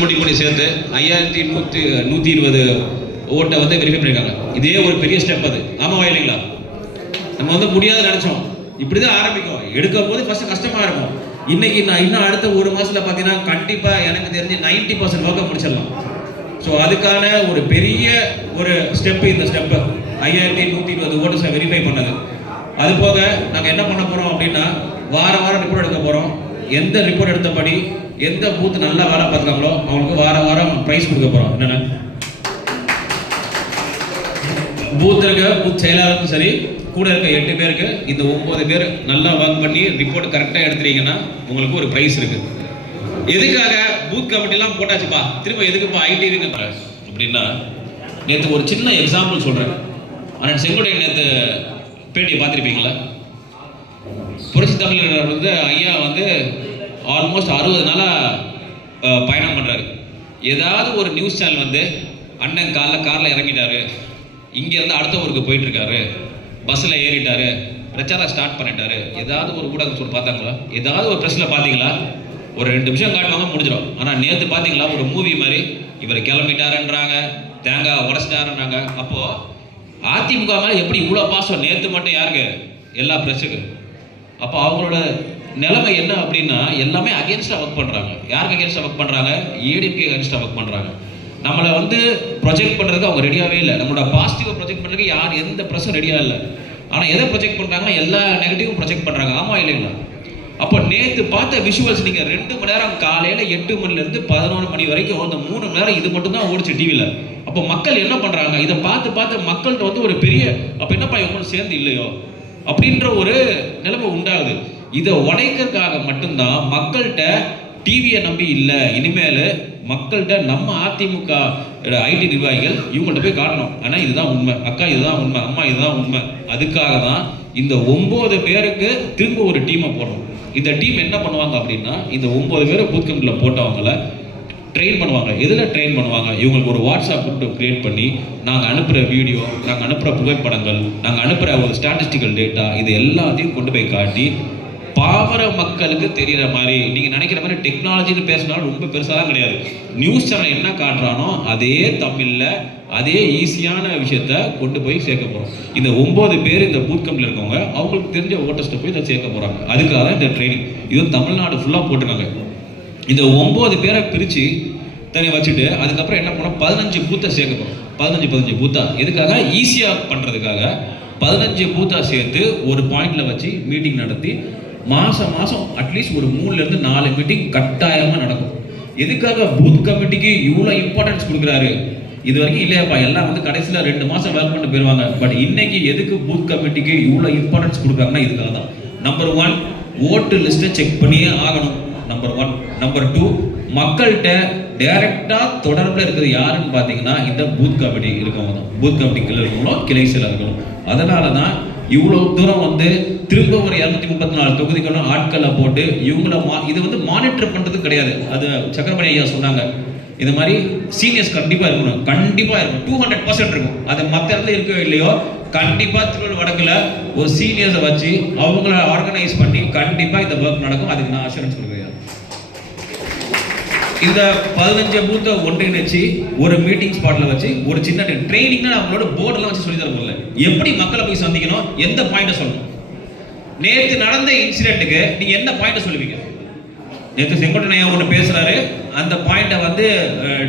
பண்ணி சேர்த்து 5120 ஓட்டை வந்து வெரிஃபை பண்ணியிருக்காங்க. இதே ஒரு பெரிய ஸ்டெப் அது. ஆமாவா இல்லைங்களா? நம்ம வந்து முடியாது நினைச்சோம். இப்படிதான் ஆரம்பிக்கும். எடுக்கும் போது ஃபர்ஸ்ட் கஷ்டமா இருக்கும். இன்னைக்கு நான் இன்னும் அடுத்த ஒரு மாசத்துல பாத்தீங்கன்னா கண்டிப்பா எனக்கு தெரிஞ்சு 90% ஒர்க்கை முடிச்சிடலாம். ஸோ அதுக்கான ஒரு பெரிய ஒரு ஸ்டெப் இந்த ஸ்டெப் 5120 ஓட்டை வெரிஃபை பண்ணது. அது போக நாங்கள் என்ன பண்ண போறோம் அப்படின்னா வாரம் ரிப்போர்ட் எடுக்க போறோம். எந்த ரிப்போர்ட் எடுத்தபடி எந்த பூத் நல்லா வேலை பார்த்துக்காங்களோ அவங்களுக்கு வாரம் பிரைஸ் கொடுக்க போறோம். என்னன்னா பூத் செயலாளருக்கும் சரி கூட இருக்க 8 பேருக்கு இந்த 9 பேர் நல்லா ஒர்க் பண்ணி ரிப்போர்ட் கரெக்டாக எடுத்துறீங்கன்னா உங்களுக்கு ஒரு பிரைஸ் இருக்கு. எதுக்காக பூத் கமிட்டிலாம் போட்டாச்சுப்பா, திரும்ப எதுக்குப்பா ஐடிவிங்க அப்படின்னா, நேற்று ஒரு சின்ன எக்ஸாம்பிள் சொல்றேன். ஆனால் செங்கோட்டையன் நேற்று பேட்டியை பார்த்துருப்பீங்களா? புரட்சி தமிழர் வந்து ஐயா வந்து ஆல்மோஸ்ட் 60 நாளாக பயணம் பண்ணுறாரு. ஏதாவது ஒரு நியூஸ் சேனல் வந்து அண்ணன் காரில் இறங்கிட்டாரு, இங்கேருந்து அடுத்த ஊருக்கு போயிட்டு இருக்காரு, பஸ்ஸில் ஏறிட்டாரு, பிரச்சாரம் ஸ்டார்ட் பண்ணிட்டாரு, ஏதாவது ஒரு ஊடகம் சொல்லி பார்த்தாங்களா? ஏதாவது ஒரு ப்ரெஸ்ஸில் பார்த்தீங்களா? ஒரு 2 நிமிஷம் காட்டுவாங்க, முடிஞ்சிடும். ஆனால் நேற்று பார்த்தீங்களா ஒரு மூவி மாதிரி இவர் கிளம்பிட்டாருன்றாங்க, தேங்காய் உடச்சிட்டாருன்றாங்க. அப்போது அதிமுக மேலே எப்படி இவ்வளோ பாசம் நேற்று மட்டும் யாருக்கு? எல்லா ப்ரெஸ்ஸுக்கு. அப்போ அவங்களோட நிலைமை என்ன அப்படின்னா எல்லாமே அகேன்ஸ்டாக ஒர்க் பண்ணுறாங்க. யாருக்கு அகேன்ஸ்டாக ஒர்க் பண்ணுறாங்க? ஏடிஎம்கே அகேன்ஸ்டாக ஒர்க் பண்ணுறாங்க. நம்மளை வந்து ப்ரொஜெக்ட் பண்ணுறதுக்கு அவங்க ரெடியாகவே இல்லை. நம்மளோட பாசிட்டிவை ப்ரொஜெக்ட் பண்ணுறதுக்கு யார் எந்த ப்ரெஸ்ஸும் ரெடியாக இல்லை. ஆனால் எதை ப்ரொஜெக்ட் பண்ணுறாங்க? எல்லா நெகட்டிவும் ப்ரொஜெக்ட் பண்ணுறாங்க. ஆமாம் இல்லைங்களா? அப்போ நேற்று பார்த்த விஷுவல்ஸ் நீங்கள் 2 மணி நேரம் காலையில் 8 மணிலேருந்து 11 மணி வரைக்கும் அந்த 3 மணி நேரம் இது மட்டும் தான் ஓடிச்சு டிவியில். அப்போ மக்கள் என்ன பண்ணுறாங்க? இதை பார்த்து மக்கள்கிட்ட வந்து ஒரு பெரிய அப்போ என்னப்பா இவங்களும் சேர்ந்து இல்லையோ அப்படின்ற ஒரு நிலைமை உண்டாகுது. இதை உடைக்கிறதுக்காக மட்டும்தான் மக்கள்கிட்ட டிவியை நம்பி இல்லை, இனிமேல் மக்கள்கிட்ட நம்ம அதிமுக ஐடி நிர்வாகிகள் இவங்கள்ட்ட போய் காட்டணும். ஆனால் இதுதான் உண்மை, அக்கா இதுதான் உண்மை, அம்மா இதுதான் உண்மை. அதுக்காக தான் இந்த 9 பேருக்கு திரும்ப ஒரு டீமை போடணும். இந்த டீம் என்ன பண்ணுவாங்க அப்படின்னா இந்த 9 பேரை பூத் கமிட்டியில் போட்டவங்களை ட்ரெயின் பண்ணுவாங்க. எதில் ட்ரெயின் பண்ணுவாங்க? இவங்களுக்கு ஒரு வாட்ஸ்அப் குரூப் கிரியேட் பண்ணி நாங்கள் அனுப்புகிற வீடியோ, நாங்கள் அனுப்புகிற புகைப்படங்கள், நாங்கள் அனுப்புகிற ஒரு ஸ்டாட்டிஸ்டிக்கல் டேட்டா, இது எல்லாத்தையும் கொண்டு போய் காட்டி பாமர மக்களுக்கு தெரிகிற மாதிரி, நீங்கள் நினைக்கிற மாதிரி டெக்னாலஜின்னு பேசினாலும் ரொம்ப பெருசாக தான் கிடையாது. நியூஸ் சேனல் என்ன காட்டுறானோ அதே தமிழில் அதே ஈஸியான விஷயத்த கொண்டு போய் சேர்க்க போகிறோம். இந்த 9 பேர் இந்த பூத் கமிட்டியில் இருக்கவங்க அவங்களுக்கு தெரிஞ்ச ஓட்டர்ஸ்ட்டை போய் இதை சேர்க்க போகிறாங்க. அதுக்காக தான் இந்த ட்ரைனிங். இது தமிழ்நாடு ஃபுல்லாக போட்டிருக்காங்க. இந்த 9 பேரை பிரித்து தனியாக வச்சுட்டு அதுக்கப்புறம் என்ன பண்ணோம்? 15 பூத்தை சேர்க்க போகிறோம். 15 பூத்தா எதுக்காக? ஈஸியாக பண்ணுறதுக்காக 15 பூத்தா சேர்த்து ஒரு பாயிண்டில் வச்சு மீட்டிங் நடத்தி மாதம் அட்லீஸ்ட் ஒரு 3லேருந்து 4 மீட்டிங் கட்டாயமாக நடக்கும். எதுக்காக பூத் கமிட்டிக்கு இவ்வளோ இம்பார்ட்டன்ஸ் கொடுக்குறாரு? இது வரைக்கும் இல்லையாப்பா, எல்லாம் வந்து கடைசியில் 2 மாதம் வேலை பண்ணிட்டு போயிடுவாங்க. பட் இன்னைக்கு எதுக்கு பூத் கமிட்டிக்கு இவ்வளோ இம்பார்ட்டன்ஸ் கொடுக்குறாங்கன்னா இதுக்காக தான். நம்பர் 1 ஓட்டு லிஸ்ட்டை செக் பண்ணியே ஆகணும். நம்பர் 1. நம்பர் 2 மக்கள்கிட்ட டைரக்டாக தொடர்பில் இருக்கிறது யாருன்னு பார்த்தீங்கன்னா இந்த பூத் கமிட்டி இருக்கவங்க தான். பூத் கமிட்டிக்குள்ள இருக்கணும், கிளை செயலர்களும். அதனால தான் இவ்வளோ தூரம் வந்து திரும்ப ஒரு 234 தொகுதிகளும் ஆட்களை போட்டு இவங்கள இது வந்து மானிட்டர் பண்ணுறது கிடையாது. அது சக்கரபாணி ஐயா சொன்னாங்க, இந்த மாதிரி சீனியர்ஸ் கண்டிப்பாக இருக்கணும். கண்டிப்பாக இருக்கும், 200% இருக்கும். அது மற்ற இடத்துல இருக்கோ இல்லையோ கண்டிப்பாக திருவள்ளூர் வடக்குல ஒரு சீனியர்ஸை வச்சு அவங்கள ஆர்கனைஸ் பண்ணி கண்டிப்பாக இந்த ஒர்க் நடக்கும். அதுக்கு நான் அஷூரன்ஸ் கொடுக்குறேன். இந்த 15 பூத்தை ஒன்றிணைச்சு ஒரு மீட்டிங் ஸ்பாட்ல வச்சு ஒரு சின்ன ட்ரைனிங்னா அவங்களோட போர்டெல்லாம் வச்சு சொல்லி தர போகல. எப்படி மக்களை போய் சந்திக்கணும், எந்த பாயிண்ட்டை சொல்லணும். நேற்று நடந்த இன்சிடென்ட்டுக்கு நீங்க என்ன பாயிண்ட்டை சொல்லுவீங்க? நேற்று செங்கோட்டையன் ஒன்று பேசுறாரு, அந்த பாயிண்ட்டை வந்து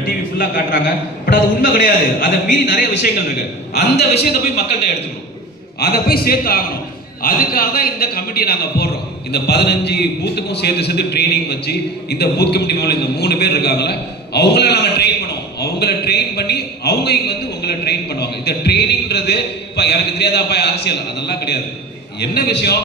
டிவி ஃபுல்லாக காட்டுறாங்க. பட் அது உண்மை கிடையாது. அதை மீறி நிறைய விஷயங்கள் இருக்கு. அந்த விஷயத்தை போய் மக்கள்கிட்ட எடுத்துக்கணும், அதை போய் சேர்த்து ஆகணும். அதுக்காக தான் இந்த கமிட்டியை நாங்கள் போடுறோம். இந்த 15 பூத்துக்கும் சேர்த்து ட்ரைனிங் வச்சு இந்த பூத் கமிட்டி மேலே இந்த 3 பேர் இருக்காங்களே அவங்கள நாங்கள் ட்ரெயின் பண்ணுவோம். அவங்கள ட்ரெயின் பண்ணி அவங்க இங்கே வந்து உங்களை ட்ரெயின் பண்ணுவாங்க. இந்த ட்ரைனிங்கிறது இப்போ எனக்கு தெரியாதாப்பா அரசியல் அதெல்லாம் கிடையாது. என்ன விஷயம்?